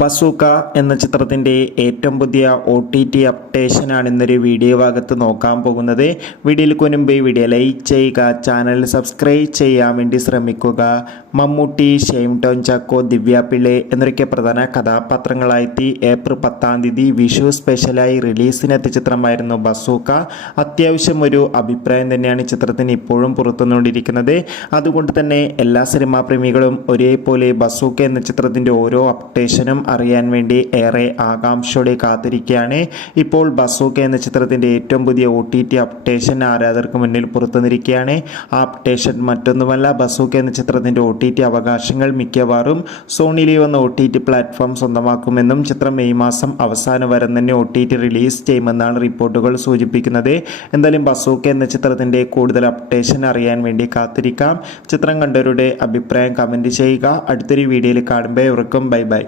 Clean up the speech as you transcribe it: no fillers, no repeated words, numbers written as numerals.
Bazooka എന്ന ചിത്രത്തിൻ്റെ ഏറ്റവും പുതിയ OTT അപ്ഡേഷനാണ് ഇന്നൊരു വീഡിയോ ഭാഗത്ത് നോക്കാൻ പോകുന്നത്. വീഡിയോയിലേക്ക് മുൻപ് വീഡിയോ ലൈക്ക് ചെയ്യുക, ചാനൽ സബ്സ്ക്രൈബ് ചെയ്യാൻ വേണ്ടി ശ്രമിക്കുക. മമ്മൂട്ടി, ഷെയ്ൻ ടോം ചാക്കോ, ദിവ്യ പിള്ളെ എന്നൊക്കെ പ്രധാന കഥാപാത്രങ്ങളായി ഏപ്രിൽ 10-ാം തീയതി വിഷു സ്പെഷ്യലായി റിലീസിനെത്തിയ ചിത്രമായിരുന്നു ബസൂക്ക. അത്യാവശ്യം ഒരു അഭിപ്രായം തന്നെയാണ് ചിത്രത്തിന് ഇപ്പോഴും പുറത്തുവന്നുകൊണ്ടിരിക്കുന്നത്. അതുകൊണ്ട് തന്നെ എല്ലാ സിനിമാ പ്രേമികളും ഒരേപോലെ ബസൂക്ക എന്ന ചിത്രത്തിൻ്റെ ഓരോ അപ്ഡേഷനും അറിയാൻ വേണ്ടി ഏറെ ആകാംക്ഷയോടെ കാത്തിരിക്കുകയാണ്. ഇപ്പോൾ ബസൂക്ക എന്ന ചിത്രത്തിൻ്റെ ഏറ്റവും പുതിയ OTT അപ്ഡേഷൻ ആരാധകർക്ക് മുന്നിൽ പുറത്തുവന്നിരിക്കുകയാണ്. ആ അപ്ഡേഷൻ മറ്റൊന്നുമല്ല, ബസൂക്ക എന്ന ചിത്രത്തിൻ്റെ OTT അവകാശങ്ങൾ മിക്കവാറും സോണി ലീവ് എന്ന OTT പ്ലാറ്റ്ഫോം സ്വന്തമാക്കുമെന്നും ചിത്രം മെയ് മാസം അവസാനം വരെ തന്നെ OTT റിലീസ് ചെയ്യുമെന്നാണ് റിപ്പോർട്ടുകൾ സൂചിപ്പിക്കുന്നത്. എന്തായാലും ബസൂക്ക എന്ന ചിത്രത്തിൻ്റെ കൂടുതൽ അപ്ഡേഷൻ അറിയാൻ വേണ്ടി കാത്തിരിക്കാം. ചിത്രം കണ്ടവരുടെ അഭിപ്രായം കമൻറ്റ് ചെയ്യുക. അടുത്തൊരു വീഡിയോയിൽ കാണുമ്പോൾ ഇവർക്കും ബൈ ബൈ.